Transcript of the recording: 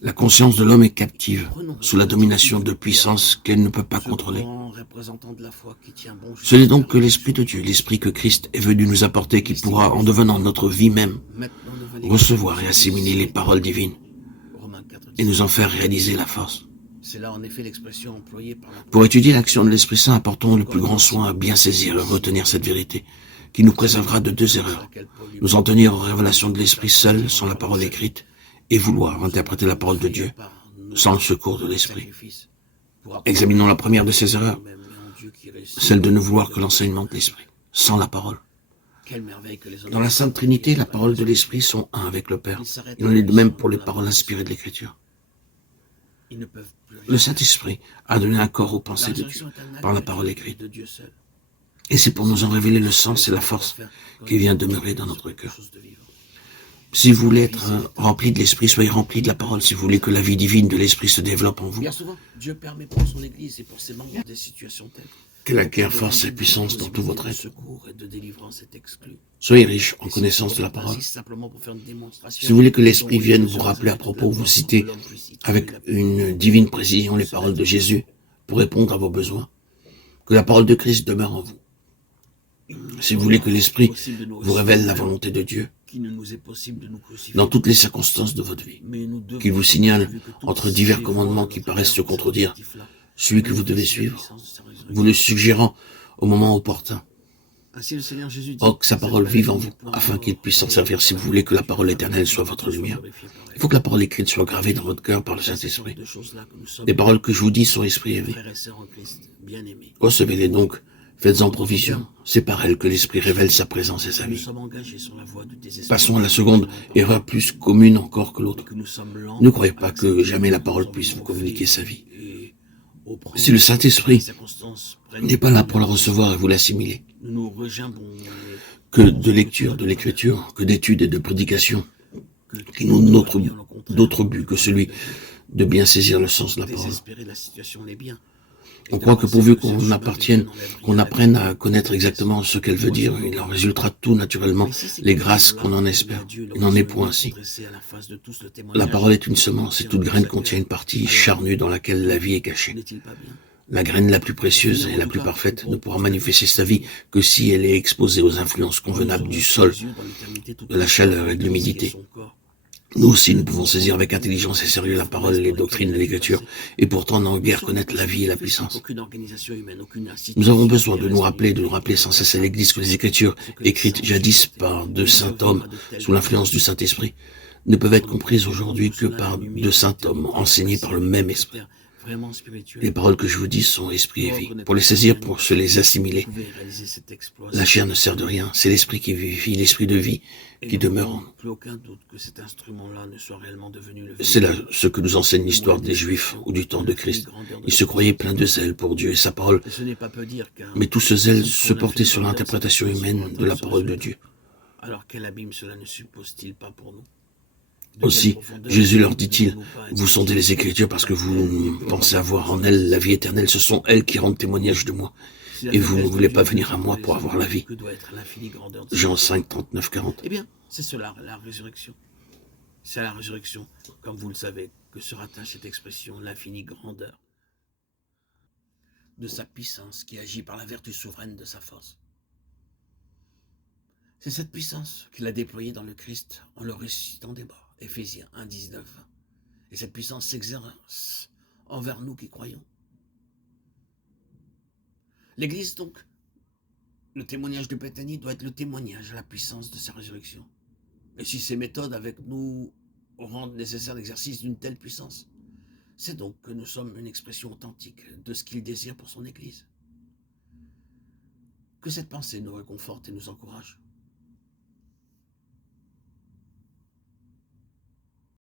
La conscience de l'homme est captive, sous la domination de puissances qu'elle ne peut pas contrôler. Ce n'est donc que l'Esprit de Dieu, l'Esprit que Christ est venu nous apporter, qui pourra, en devenant notre vie même, recevoir et assimiler les paroles divines et nous en faire réaliser la force. Pour étudier l'action de l'Esprit Saint, apportons le plus grand soin à bien saisir et retenir cette vérité, qui nous préservera de deux erreurs. Nous en tenir aux révélations de l'Esprit seul, sans la parole écrite, et vouloir interpréter la parole de Dieu, sans le secours de l'Esprit. Examinons la première de ces erreurs, celle de ne vouloir que l'enseignement de l'Esprit, sans la parole. Dans la Sainte Trinité, la parole de l'Esprit sont un avec le Père. Il en est de même pour les paroles inspirées de l'Écriture. Le Saint-Esprit a donné un corps aux pensées de Dieu par la parole écrite. Et c'est pour nous en révéler le sens et la force qui vient demeurer dans notre cœur. Si vous voulez être rempli de l'Esprit, soyez rempli de la parole. Si vous voulez que la vie divine de l'Esprit se développe en vous, qu'elle acquiert force et puissance dans tout votre être. Soyez riche en connaissance de la parole. Si vous voulez que l'Esprit vienne vous rappeler à propos, vous citer avec une divine précision les paroles de Jésus pour répondre à vos besoins, que la parole de Christ demeure en vous. Si vous voulez que l'Esprit vous révèle la volonté de Dieu dans toutes les circonstances de votre vie, qu'il vous signale entre divers commandements qui paraissent se contredire, celui que vous devez suivre, vous le suggérant au moment opportun. Oh, que sa parole vive en vous, afin qu'il puisse s'en servir si vous voulez que la parole éternelle soit votre lumière. Il faut que la parole écrite soit gravée dans votre cœur par le Saint-Esprit. Les paroles que je vous dis sont esprit et vie. Recevez-les donc, faites-en provision. C'est par elles que l'Esprit révèle sa présence et sa vie. Passons à la seconde erreur plus commune encore que l'autre. Ne croyez pas que jamais la parole puisse vous communiquer sa vie. Si le Saint-Esprit n'est pas là pour la recevoir et vous l'assimiler, que de lecture de l'Écriture, que d'études et de prédications, qui n'ont d'autre but que celui de bien saisir le sens de la parole. On croit que pourvu qu'on apprenne à connaître exactement ce qu'elle veut dire, il en résultera tout naturellement les grâces qu'on en espère. Il n'en est point ainsi. La parole est une semence et toute graine contient une partie charnue dans laquelle la vie est cachée. La graine la plus précieuse et la plus parfaite ne pourra manifester sa vie que si elle est exposée aux influences convenables du sol, de la chaleur et de l'humidité. Nous aussi, nous pouvons saisir avec intelligence et sérieux la parole et les doctrines de l'Écriture, et pourtant n'en guère connaître la vie et la puissance. Nous avons besoin de nous rappeler sans cesse à l'Église que les Écritures, écrites jadis par de saints hommes sous l'influence du Saint-Esprit, ne peuvent être comprises aujourd'hui que par de saints hommes enseignés par le même Esprit. Les paroles que je vous dis sont esprit et vie. Pour les saisir, pour se les assimiler, la chair ne sert de rien. C'est l'esprit qui vivifie, l'esprit de vie qui demeure en nous. C'est là ce que nous enseigne l'histoire des Juifs ou du temps de Christ. Ils se croyaient pleins de zèle pour Dieu et sa parole, mais tout ce zèle se portait sur l'interprétation humaine de la parole de Dieu. Alors quel abîme cela ne suppose-t-il pas pour nous? Aussi, Jésus leur dit-il, vous sondez les Écritures parce que vous pensez avoir en elles la vie éternelle. Ce sont elles qui rendent témoignage de moi. Et vous ne voulez pas venir à moi pour avoir la vie. Jean 5, 39, 40. Eh bien, c'est cela, la résurrection. C'est à la résurrection, comme vous le savez, que se rattache cette expression, l'infinie grandeur de sa puissance qui agit par la vertu souveraine de sa force. C'est cette puissance qu'il a déployée dans le Christ en le ressuscitant des morts. Éphésiens 1, 19. Et cette puissance s'exerce envers nous qui croyons. L'Église, donc, le témoignage de Béthanie doit être le témoignage à la puissance de sa résurrection. Et si ces méthodes avec nous rendent nécessaire l'exercice d'une telle puissance, c'est donc que nous sommes une expression authentique de ce qu'il désire pour son Église. Que cette pensée nous réconforte et nous encourage.